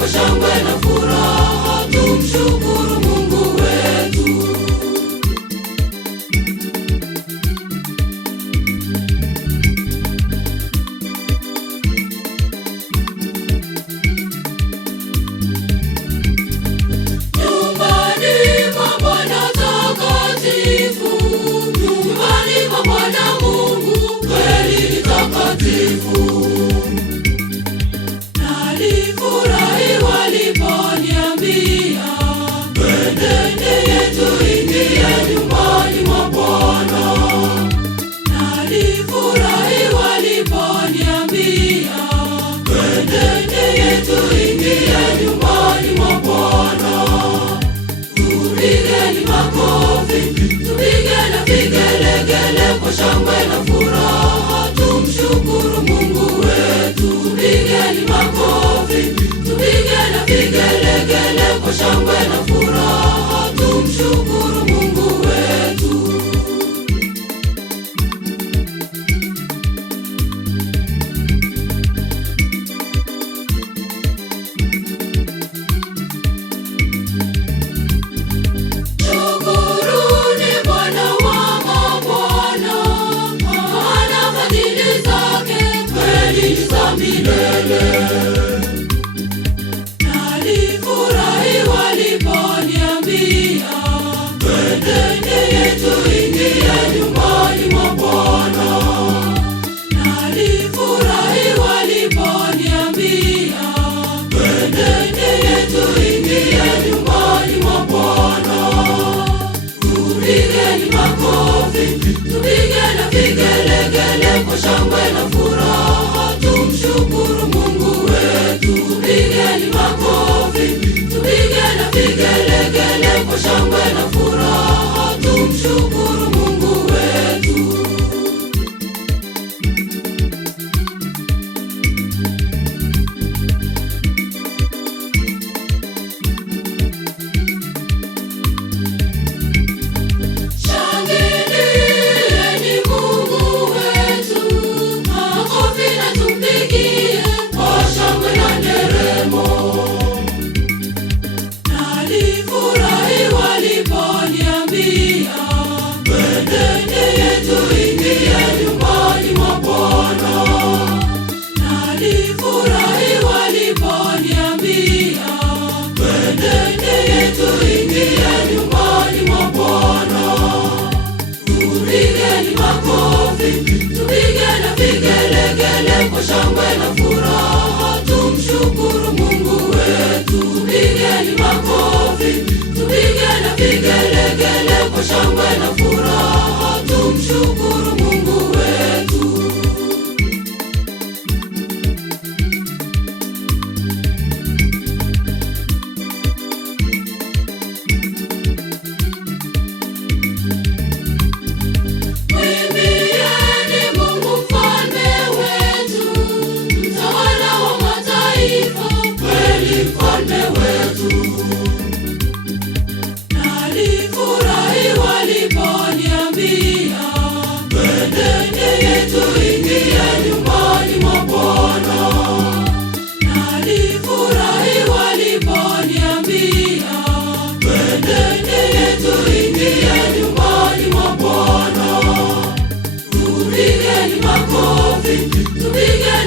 kwa shangwe na furaha, tumshukuru Mungu wetu. Nyumbani mwa Bwana takatifu, nyumbani mwa Bwana Mungu kweli takatifu. Nalifurahi waliponiambia, twendeni tuingie nyumbani mwa Bwana. Nalifurahi waliponiambia, twendeni tuingie nyumbani mwa Bwana. Tupigeni makofi, tupigeni vigelegele kwa shangwe na furaha, tumshukuru Mungu wetu. Tupigeni makofi, tupigeni vigelegele kwa shangwe na furaha, tumshukuru Mungu wetu. Shukuruni Bwana wa mabwana, maana fadhili zake kweli ni za milele. Nalifurahi waliponiambia, twendeni tuingie nyumbani mwa Bwana. Nalifurahi waliponiambia, twendeni tuingie nyumbani mwa Bwana. Tupigeni makofi, tupigeni vigelegele kwa shangwe na furaha, tumshukuru Mungu wetu. Tupigeni makofi, tupigeni vigelegele kwa shangwe na furaha, tumshukuru Mungu wetu. Shangilieni Mungu wetu, makofi na tumpigie kwa shangwe na nderemo. Nalifurahi waliponiambia, twendeni tuingie nyumbani mwa Bwana. Nalifurahi waliponiambia, twendeni tuingie nyumbani mwa Bwana. Tupigeni makofi, tupigeni vigelegele kwa shangwe na furaha, tumshukuru Mungu wetu. Tupigeni makofi, tupigeni vigelegele kwa shangwe na furaha, tumshukuru Mungu wetu. Mwimbieni Mungu mfalme wetu, mtawala wa mataifa, kweli mfalme wetu. Nalifurahi waliponiambia, twendeni tuingie nyumbani mwa Bwana. Nalifurahi waliponiambia, twendeni tuingie nyumbani mwa Bwana. Tupigeni makofi, tupigeni